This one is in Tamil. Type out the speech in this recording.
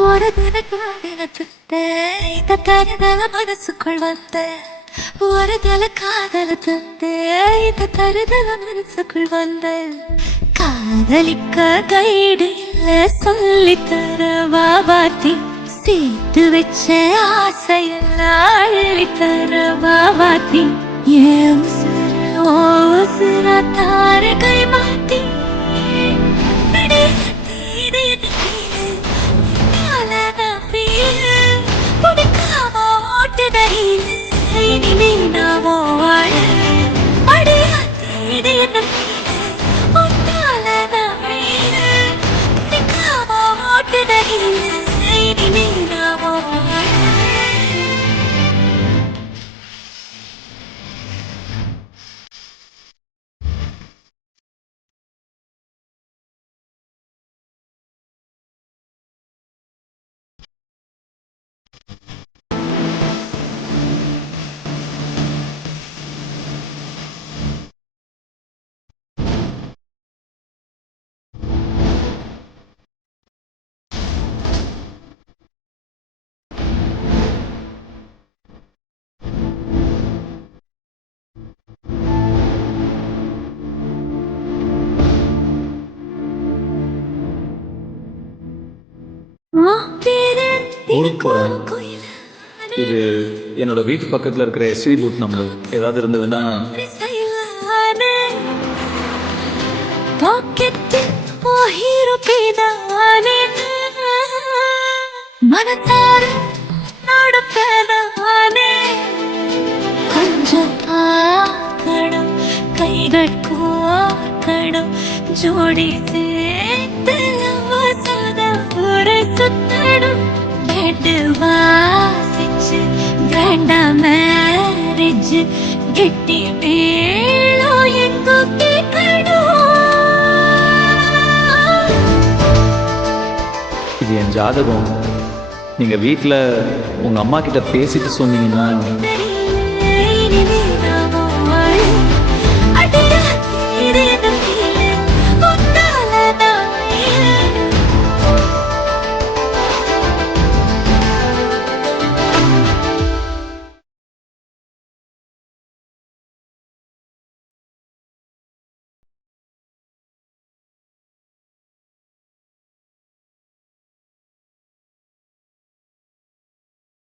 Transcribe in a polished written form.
ஒரு தருதல மனசுக்குள் வந்த ஒரு தல காதல தந்த இந்த தருதல மனசுக்குள் வந்த காதலிக்க கைடு இல்ல சொல்லி தர வாவாத்தி சேர்த்து வச்ச ஆசையெல்லாம் அள்ளி தர வாவாத்தி ஏன் உசுர ஓ உசுர தார கை மாத்தி ஊருக்கு போகிறேன். இது என்னோட வீட்டு பக்கத்தில் இருக்கிற எஸ்வி பூத் நம்பர் ஏதாவது இருந்ததுன்னா மனத்தார நடப்பதானே கொஞ்சம் ஆக்கணும் கைகள் கோக்கணும் ஜோடி சேர்த்து ஒரு சுத்தணும் பெட்டு வாசிச்சு வேண்டாம் மேரேஜ் கெட்டி மேளம் எங்கோ கேட்கணும். இது என் ஜாதகம். நீங்கள் வீட்டில் உங்கள் அம்மா கிட்ட பேசிட்டு சொன்னீங்கன்னா